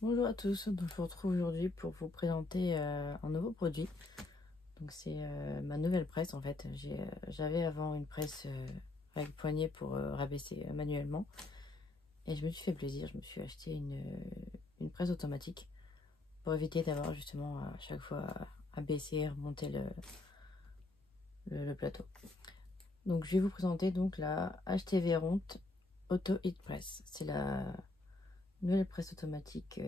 Bonjour à tous, donc je vous retrouve aujourd'hui pour vous présenter un nouveau produit. Donc c'est ma nouvelle presse en fait. J'avais avant une presse avec poignée pour rabaisser manuellement. Et je me suis fait plaisir, je me suis acheté une presse automatique pour éviter d'avoir justement à chaque fois à baisser et remonter le plateau. Donc je vais vous présenter donc la HTV Ront Auto Heat Press. C'est la nouvelle presse automatique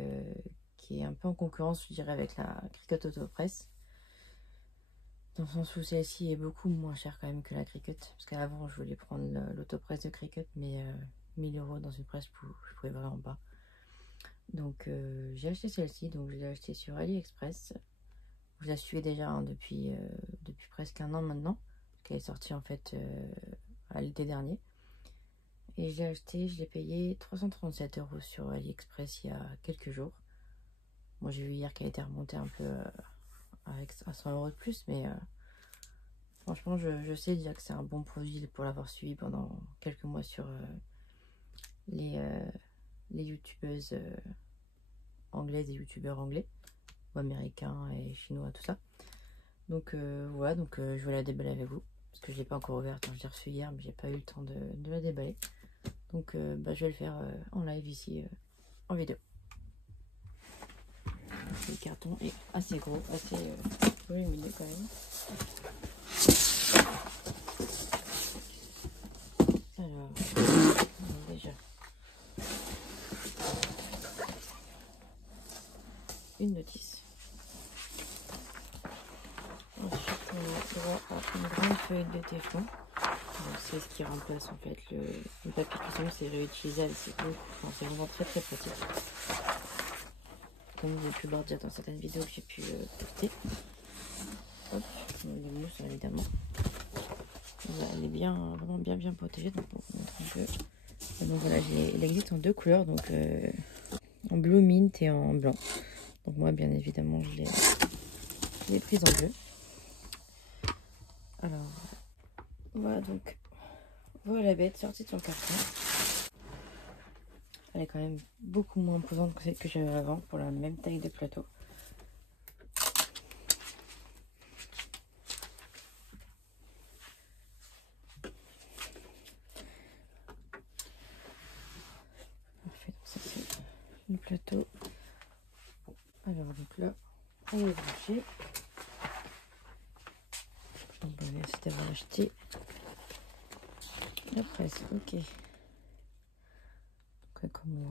qui est un peu en concurrence, je dirais, avec la Cricut Autopress. Dans le sens où celle-ci est beaucoup moins chère quand même que la Cricut. Parce qu'avant, je voulais prendre l'autopresse de Cricut, mais 1000 € dans une presse, je pouvais vraiment pas. Donc j'ai acheté celle-ci, donc je l'ai achetée sur AliExpress. Je la suivais déjà depuis presque un an maintenant, parce qu'elle est sortie en fait à l'été dernier. Et je l'ai acheté, je l'ai payé 337 € sur AliExpress il y a quelques jours. Moi j'ai vu hier qu'elle était remontée un peu avec à 100 € de plus, mais franchement je sais déjà que c'est un bon produit pour l'avoir suivi pendant quelques mois sur les youtubeuses anglaises et youtubeurs anglais ou américains et chinois, tout ça. Donc voilà, donc je vais la déballer avec vous parce que je l'ai pas encore ouverte, hein. Je l'ai reçue hier mais j'ai pas eu le temps de la déballer. Donc je vais le faire en live ici en vidéo. Le carton est assez gros, assez volumineux quand même. Alors, déjà une notice. Ensuite, on a droit à une grande feuille de téflon. C'est ce qui remplace en fait le papier cuisson. C'est réutilisable, c'est beau. Enfin, c'est vraiment très très pratique. Comme vous avez pu voir déjà dans certaines vidéos que j'ai pu poster. Hop, les mousses évidemment. Voilà, elle est bien, vraiment bien protégée. Donc on montre un peu. Donc voilà, elle existe en deux couleurs, donc en bleu mint et en blanc. Donc moi bien évidemment je l'ai prise en bleu. Alors voilà, donc voilà la bête sortie de son carton. Elle est quand même beaucoup moins imposante que celle que j'avais avant pour la même taille de plateau. Parfait, donc ça c'est le plateau. Alors donc là, on est branché. Donc merci d'avoir acheté la presse. Ok. Donc, comme on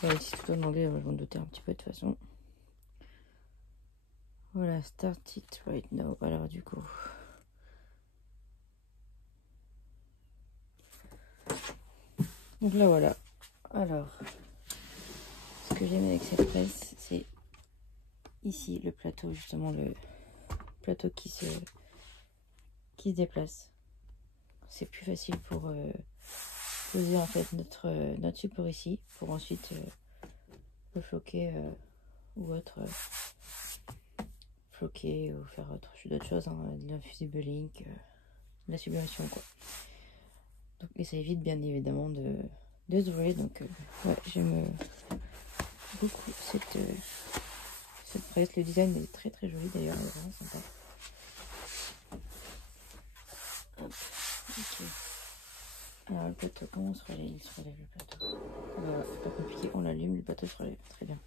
voit, ici tout en anglais, je m'en doutais un petit peu de toute façon. Voilà, start it right now. Alors du coup, donc là voilà. Alors, ce que j'aime avec cette presse, c'est ici le plateau, justement le plateau qui se déplace. C'est plus facile pour poser en fait notre support ici, pour ensuite le floquer ou autre. Floquer ou faire d'autres choses, hein, de l'infusible link, de la sublimation quoi. Donc, et ça évite bien évidemment de se brûler. Donc ouais, j'aime beaucoup cette presse. Le design est très très joli d'ailleurs, il est vraiment sympa. Hop, ok. Alors le plateau, comment on se relève? Il se relève le plateau. Voilà, c'est pas compliqué, on l'allume, le plateau se relève, très bien.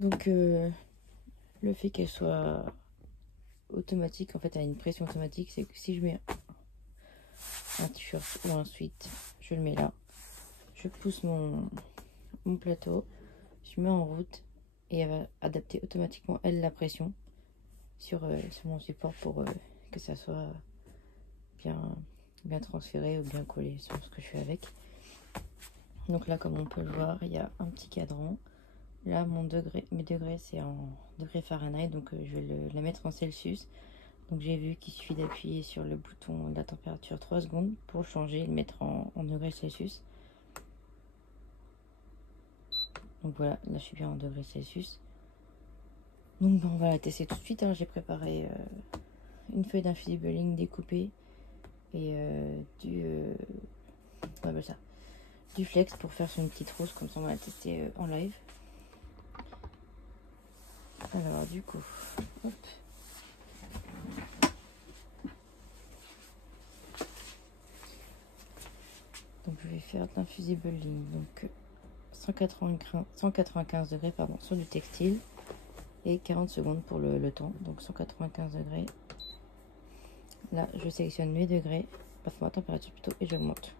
Donc le fait qu'elle soit automatique, en fait elle a une pression automatique, c'est que si je mets un t-shirt ou un sweat, je le mets là, je pousse mon plateau, je mets en route et elle va adapter automatiquement elle la pression sur mon support pour que ça soit bien transféré ou bien collé sur ce que je fais avec. Donc là, comme on peut le voir, il y a un petit cadran. Là mes degrés c'est en degrés Fahrenheit, donc je vais la mettre en Celsius. Donc j'ai vu qu'il suffit d'appuyer sur le bouton de la température 3 secondes pour changer et le mettre en degrés Celsius. Donc voilà, là je suis bien en degrés Celsius. Donc on va la tester tout de suite, hein. J'ai préparé une feuille d'infusible link découpée et on appelle ça du flex pour faire sur une petite rose, comme ça on va la tester en live. Alors du coup, hop. Donc je vais faire de l'infusible ligne, donc 195 degrés pardon, sur du textile et 40 secondes pour le temps, donc 195 degrés. Là je sélectionne mes degrés, enfin ma température plutôt, et j'augmente.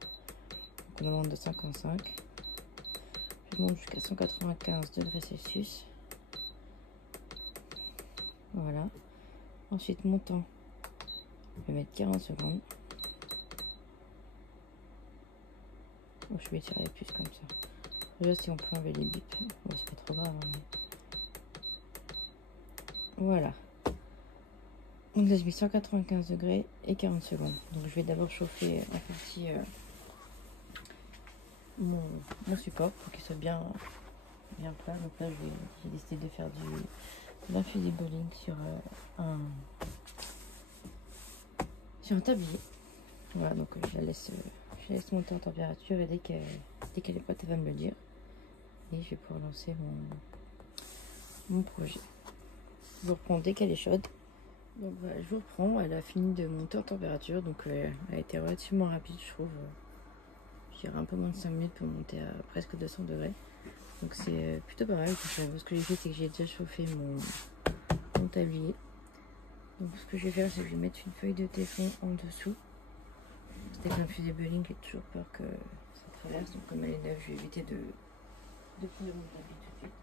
Donc on augmente de 55, je monte jusqu'à 195 degrés Celsius. Voilà. Ensuite mon temps, je vais mettre 40 secondes. Oh, je vais tirer plus comme ça. Déjà si on peut enlever les bips, bon, c'est pas trop grave. Hein, mais... Voilà. Donc là j'ai mis 195 degrés et 40 secondes. Donc je vais d'abord chauffer en partie mon support pour qu'il soit bien plat. Donc là j'ai décidé de faire de l'infusible ligne sur un tablier. Voilà, donc je la laisse monter en température et dès qu'elle est prête, elle va me le dire. Et je vais pouvoir lancer mon projet. Je vous reprends dès qu'elle est chaude. Donc voilà, je vous reprends, elle a fini de monter en température, donc elle a été relativement rapide, je trouve. Je dirais un peu moins de 5 minutes pour monter à presque 200 degrés. Donc c'est plutôt pas mal. Ce que j'ai fait, c'est que j'ai déjà chauffé mon tablier. Donc ce que je vais faire, c'est que je vais mettre une feuille de téflon en dessous. Avec l'infusible ligne, j'ai toujours peur que ça traverse, donc comme elle est neuve, je vais éviter de prendre mon tablier tout de suite.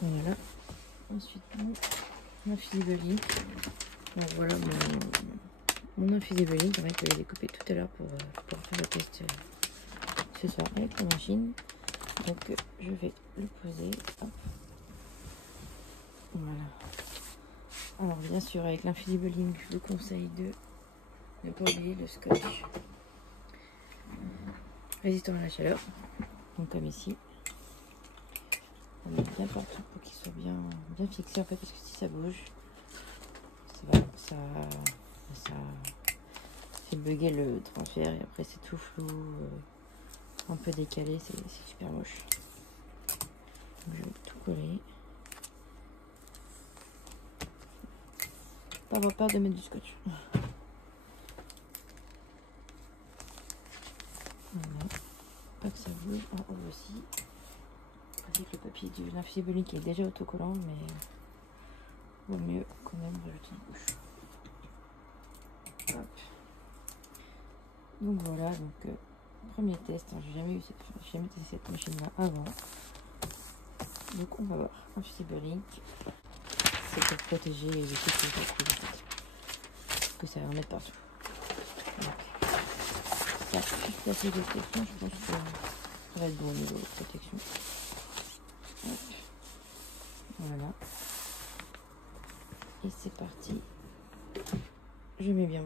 Voilà. Ensuite, mon infusible ligne. Donc voilà mon infusible ligne. C'est vrai que je l'ai découpé tout à l'heure pour faire le test ce soir avec la machine. Donc je vais le poser. Hop. Voilà. Alors bien sûr, avec l'infusible ligne, je vous conseille de ne pas oublier le scotch résistant à la chaleur. Donc comme ici. On met bien partout pour qu'il soit bien fixé en fait, parce que si ça bouge, ça fait bugger le transfert et après c'est tout flou, un peu décalé, c'est super moche. Donc je vais tout coller. Pas avoir peur de mettre du scotch. Voilà, pas que ça bouge en haut aussi. Avec le papier de l'infusible ligne qui est déjà autocollant, mais vaut mieux quand même rajouter une couche. Hop. Donc voilà, donc premier test, hein, j'ai jamais testé cette machine là avant. Donc on va voir infusible ligne, c'est pour protéger et éviter que ça va en mettre partout. Donc ça, juste la feuille de téflon, je pense que ça va être bon au niveau de protection. Hop. Voilà. Et c'est parti. Je mets bien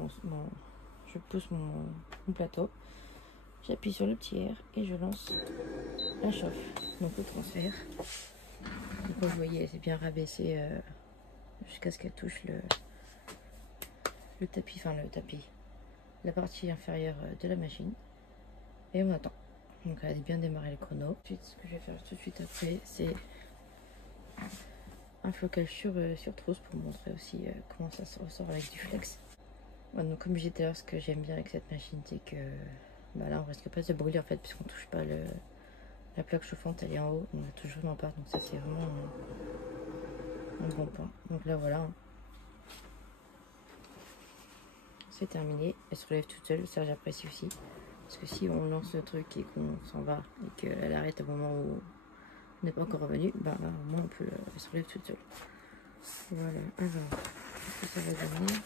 je pousse mon plateau. J'appuie sur le petit R et je lance la chauffe. Donc le transfert. Donc comme vous voyez, c'est bien rabaissé jusqu'à ce qu'elle touche le tapis, la partie inférieure de la machine. Et on attend. Donc elle a bien démarré le chrono. Ensuite, ce que je vais faire tout de suite après, c'est un flocage sur trousse pour montrer aussi comment ça se ressort avec du flex. Voilà, donc comme je disais tout à l'heure, ce que j'aime bien avec cette machine, c'est que là on risque pas de se brûler en fait, puisqu'on touche pas la plaque chauffante, elle est en haut, on la touche vraiment pas, donc ça c'est vraiment un bon point. Donc là voilà, c'est terminé, elle se relève toute seule, ça j'apprécie aussi, parce que si on lance le truc et qu'on s'en va et qu'elle arrête au moment où on n'est pas encore revenu, bah là au moins on peut elle se relève toute seule. Voilà, alors qu'est-ce que ça va donner?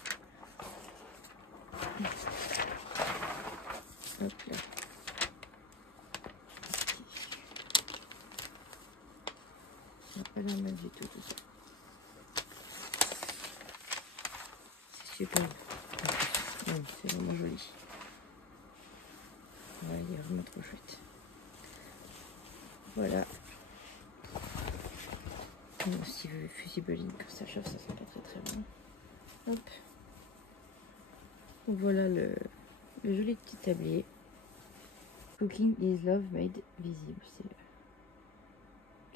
Hop là. Ça n'a pas l'air mal du tout ça. C'est super. Oui, c'est vraiment joli. Ouais, il est vraiment trop chouette. Voilà. Bon, si le fusible ligne, quand ça chauffe, ça sent pas très bon. Hop. Donc voilà le joli petit tablier. Cooking is love made visible. C'est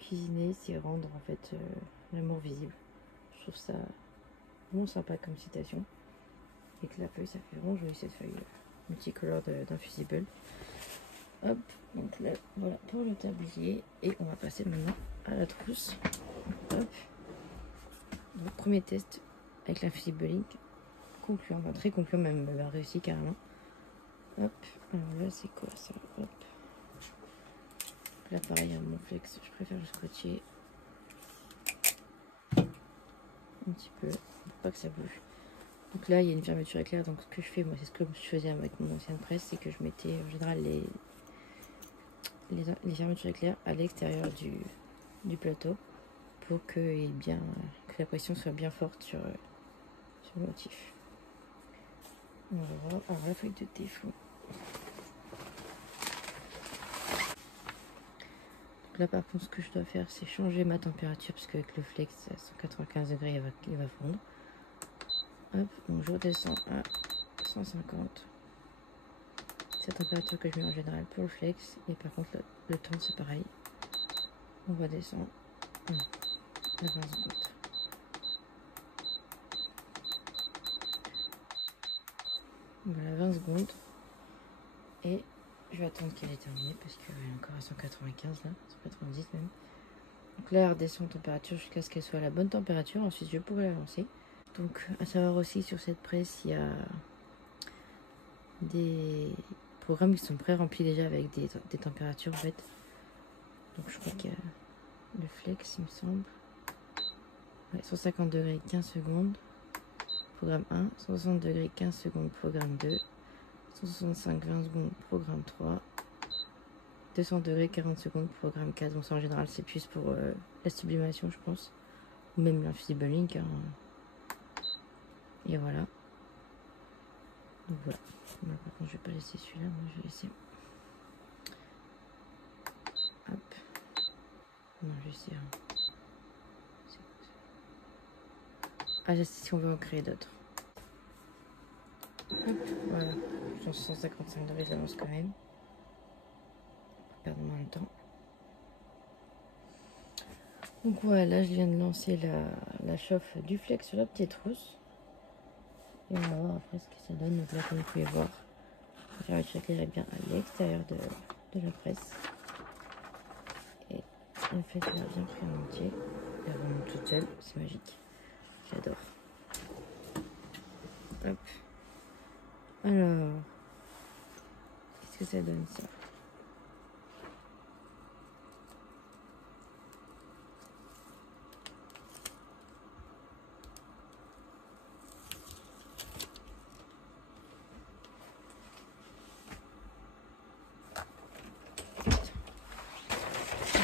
cuisiner, c'est rendre en fait l'amour visible. Je trouve ça vraiment sympa comme citation. Et que la feuille, ça fait vraiment joli cette feuille multicolore d'Infusible. Hop, donc là, voilà pour le tablier. Et on va passer maintenant à la trousse. Hop. Donc premier test avec l'Infusible Ink. Concluant, enfin, très concluant même, réussi carrément. Hop, alors là c'est quoi ça? Hop. Là pareil, mon flex, je préfère le scotcher un petit peu, pour pas que ça bouge. Donc là il y a une fermeture éclair, donc ce que je fais, moi c'est ce que je faisais avec mon ancienne presse, c'est que je mettais en général les fermetures éclair à l'extérieur du plateau pour que, que la pression soit bien forte sur le motif. On va voir, alors la feuille de défaut. Là par contre ce que je dois faire c'est changer ma température parce qu'avec le flex à 195 degrés il va fondre. Hop, donc je redescends à 150. C'est la température que je mets en général pour le flex. Et par contre le temps c'est pareil. On va descendre à 20 secondes. Voilà 20 secondes. Et je vais attendre qu'elle ait terminé parce qu'elle est encore à 195 là, 190 même. Donc là, elle redescend en température jusqu'à ce qu'elle soit à la bonne température. Ensuite, je pourrai la lancer. Donc, à savoir aussi sur cette presse, il y a des programmes qui sont pré-remplis déjà avec des températures en fait. Donc, je crois qu'il y a le flex, il me semble. Ouais, 150 degrés, 15 secondes. Programme 1. 160 degrés, 15 secondes. Programme 2. 165, 20 secondes. Programme 3. 200 degrés, 40 secondes, programme 4. Bon, ça en général, c'est plus pour la sublimation, je pense. Ou même l'Infusible Ink. Hein. Et voilà. Donc voilà. Moi, par contre, je vais pas laisser celui-là. Moi, je vais laisser. Hop. Non, je vais essayer. Ah, je sais si on veut en créer d'autres. Hop, voilà. 155 degrés, je l'annonce quand même. Perdre moins de temps. Donc voilà, là je viens de lancer la chauffe du flex sur la petite trousse. Et on va voir après ce que ça donne. Donc là, comme vous pouvez voir, la fermeture éclair est bien à l'extérieur de la presse. Et en fait, elle a bien pris en entier. Elle remonte toute seule, c'est magique. J'adore. Hop. Alors, qu'est-ce que ça donne ça?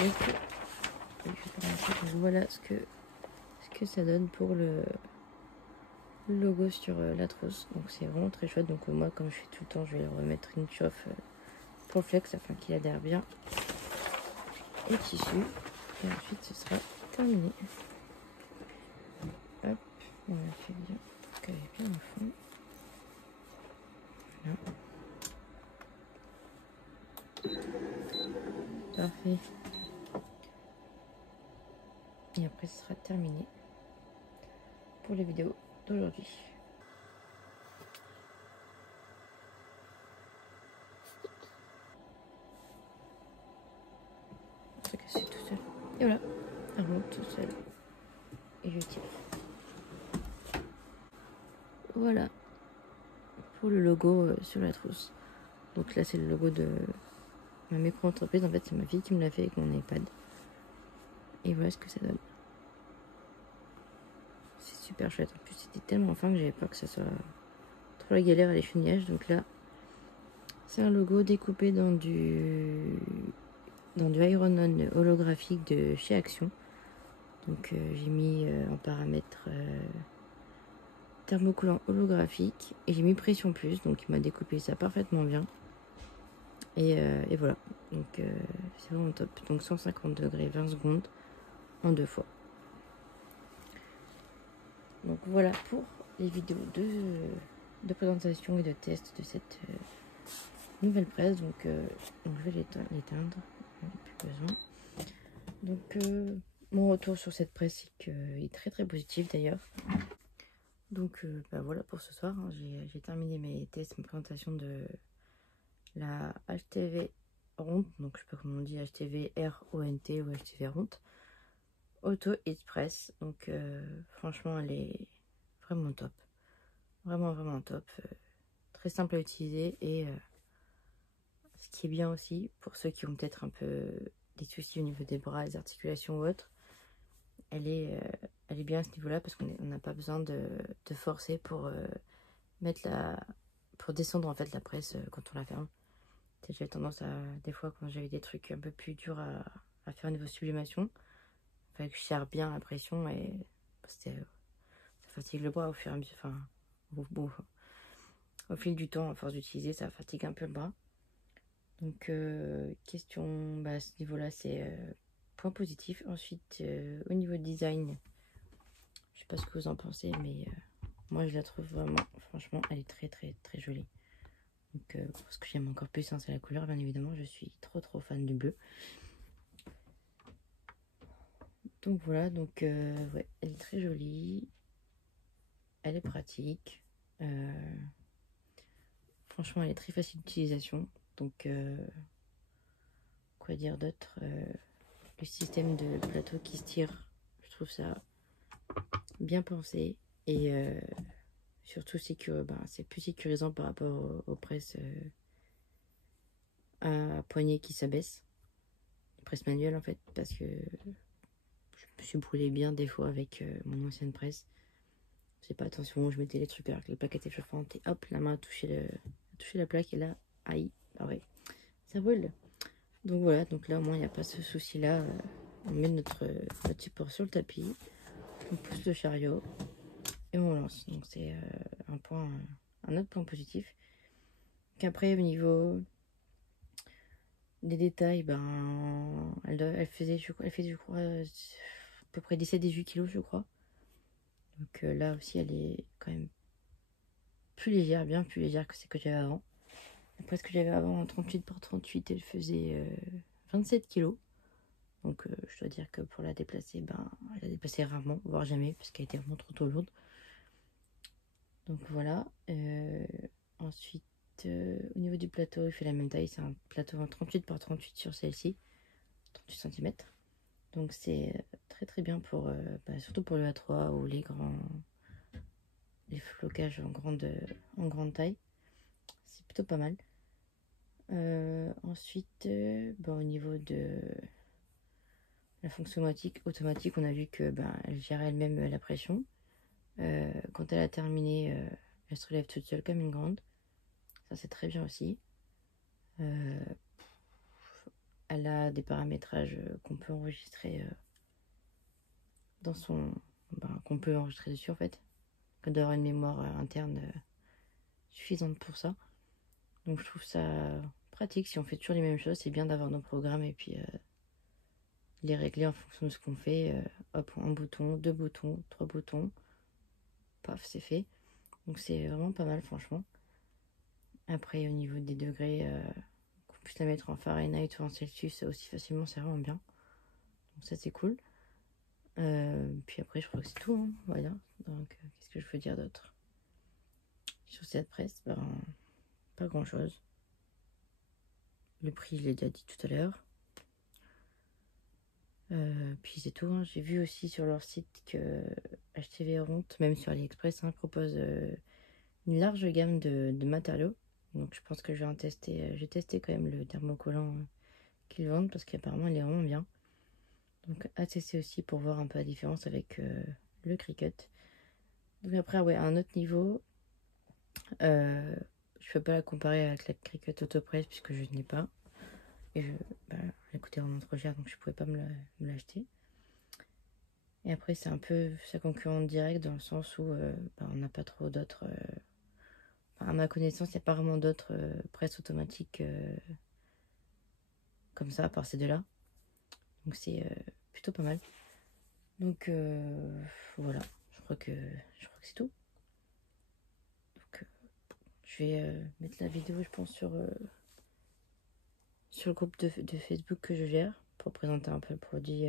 Donc, voilà ce que ça donne pour le logo sur la trousse. Donc c'est vraiment très chouette. Donc moi, comme je fais tout le temps, je vais remettre une chauffe pour le flex afin qu'il adhère bien au tissu. Et ensuite ce sera terminé. Hop, on la fait bien pour qu'elle est bien au fond. Voilà. Parfait. Et après ce sera terminé pour les vidéos d'aujourd'hui. C'est cassé tout seul. Et voilà, elle remonte tout seul. Et je tire. Voilà pour le logo sur la trousse. Donc là c'est le logo de ma micro-entreprise. En fait c'est ma fille qui me l'a fait avec mon iPad. Et voilà ce que ça donne. C'est super chouette. En plus c'était tellement fin que j'avais peur que ça soit trop la galère à l'écheniage. Donc là c'est un logo découpé dans du Iron On holographique de chez Action. Donc j'ai mis en paramètre thermocollant holographique et j'ai mis pression plus, donc il m'a découpé ça parfaitement bien. Et voilà, donc c'est vraiment top. Donc 150 degrés, 20 secondes en 2 fois. Donc voilà pour les vidéos de présentation et de test de cette nouvelle presse. Donc je vais l'éteindre, plus besoin. Donc mon retour sur cette presse est très très positif d'ailleurs. Donc voilà pour ce soir, hein. J'ai terminé mes tests, mes présentations de la HTV Ront, donc je sais pas comment on dit, HTV RONT ou HTV Ront Auto Express. Donc franchement elle est vraiment top, vraiment top, très simple à utiliser. Et ce qui est bien aussi pour ceux qui ont peut-être un peu des soucis au niveau des bras, des articulations ou autre, elle est bien à ce niveau là, parce qu'on n'a pas besoin de forcer pour pour descendre en fait la presse quand on la ferme. J'avais tendance à, des fois quand j'avais des trucs un peu plus durs à faire au niveau sublimation, il fallait que je serre bien la pression, et ça fatigue le bras au fur et à mesure, enfin au fil du temps, à force d'utiliser, ça fatigue un peu le bras. Donc question, à ce niveau là c'est point positif. Ensuite au niveau design, je sais pas ce que vous en pensez, mais moi je la trouve vraiment, franchement elle est très très très jolie. Donc ce que j'aime encore plus, hein, c'est la couleur, bien évidemment. Je suis trop fan du bleu. Donc voilà, donc ouais, elle est très jolie, elle est pratique, franchement elle est très facile d'utilisation. Donc quoi dire d'autre, le système de plateau qui se tire, je trouve ça bien pensé. Et surtout c'est plus sécurisant par rapport aux presses à poignée qui s'abaissent, les presses manuelles en fait, parce que je me suis brûlée bien des fois avec mon ancienne presse. Je sais pas attention, je mettais les trucs alors que la plaque était chauffante et hop, la main a touché la plaque, et là, aïe, ouais, ça brûle. Donc voilà, donc là au moins il n'y a pas ce souci là. On met notre support sur le tapis, on pousse le chariot et on lance. Donc c'est un autre point positif. Qu'après au niveau des détails, elle faisait je crois à peu près 17-18 kilos je crois. Donc là aussi elle est quand même plus légère, bien plus légère que celle que j'avais avant. Après ce que j'avais avant en 38 par 38, elle faisait 27 kilos. Donc je dois dire que pour la déplacer, elle a déplacé rarement, voire jamais, parce qu'elle était vraiment trop lourde. Donc voilà. Ensuite, au niveau du plateau, il fait la même taille. C'est un plateau en 38 par 38 sur celle-ci, 38 cm. Donc c'est très bien pour, surtout pour le A3 ou les flocages en grande taille. C'est plutôt pas mal. Ensuite, au niveau de la fonction automatique, on a vu que elle gérait elle-même la pression. Quand elle a terminé, elle se relève toute seule comme une grande. Ça c'est très bien aussi. Elle a des paramétrages qu'on peut enregistrer dans son... qu'on peut enregistrer dessus en fait. Qu'on doit avoir une mémoire interne suffisante pour ça. Donc je trouve ça pratique. Si on fait toujours les mêmes choses, c'est bien d'avoir nos programmes et puis les régler en fonction de ce qu'on fait. Hop, un bouton, 2 boutons, 3 boutons. Paf, c'est fait. Donc c'est vraiment pas mal franchement. Après au niveau des degrés, qu'on puisse la mettre en Fahrenheit ou en Celsius aussi facilement, c'est vraiment bien. Donc ça c'est cool. Puis après je crois que c'est tout, hein. Voilà. Donc qu'est-ce que je veux dire d'autre sur cette presse? Pas grand chose. Le prix je l'ai déjà dit tout à l'heure. Puis c'est tout, hein. J'ai vu aussi sur leur site que HTV Ront, même sur AliExpress, propose une large gamme de matériaux. Donc je pense que je vais en tester. J'ai testé quand même le thermocollant qu'ils vendent, parce qu'apparemment il est vraiment bien. Donc à tester aussi pour voir un peu la différence avec le Cricut. Donc après, ouais, à un autre niveau, je peux pas la comparer avec la Cricut Autopress puisque je n'ai pas. Et elle coûtait vraiment trop cher, donc je pouvais pas me l'acheter. Et après, c'est un peu sa concurrente directe dans le sens où on n'a pas trop d'autres... à ma connaissance, il n'y a pas vraiment d'autres presses automatiques comme ça, à part ces deux-là. Donc c'est plutôt pas mal. Donc voilà, je crois que c'est tout. je vais mettre la vidéo, je pense, sur le groupe de Facebook que je gère pour présenter un peu le produit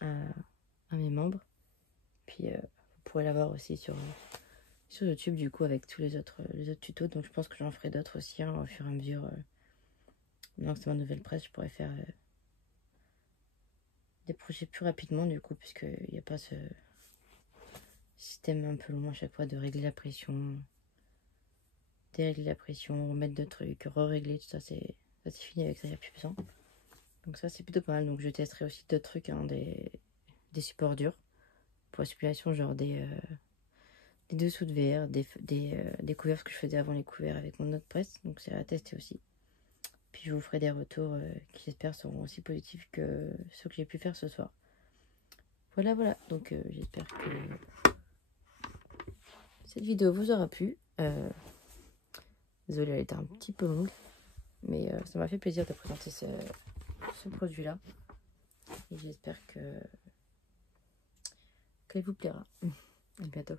à mes membres. Puis vous pourrez la voir aussi sur YouTube du coup avec tous les autres tutos. Donc je pense que j'en ferai d'autres aussi au fur et à mesure. Maintenant que c'est ma nouvelle presse, je pourrais faire des projets plus rapidement du coup, puisqu'il n'y a pas ce système un peu long à chaque fois de régler la pression, dérégler la pression, remettre d'autres trucs, re-régler, tout ça c'est fini avec ça, il n'y a plus besoin. Donc ça c'est plutôt pas mal. Donc je testerai aussi d'autres trucs, hein, des supports durs pour la circulation, genre des dessous de verre, des couverts, ce que je faisais avant les couverts avec mon autre presse. Donc c'est à tester aussi. Puis je vous ferai des retours qui j'espère seront aussi positifs que ceux que j'ai pu faire ce soir. Voilà. Donc j'espère que cette vidéo vous aura plu. Désolée, elle était un petit peu longue. Mais ça m'a fait plaisir de présenter ce produit-là. Et j'espère qu'elle vous plaira. À bientôt.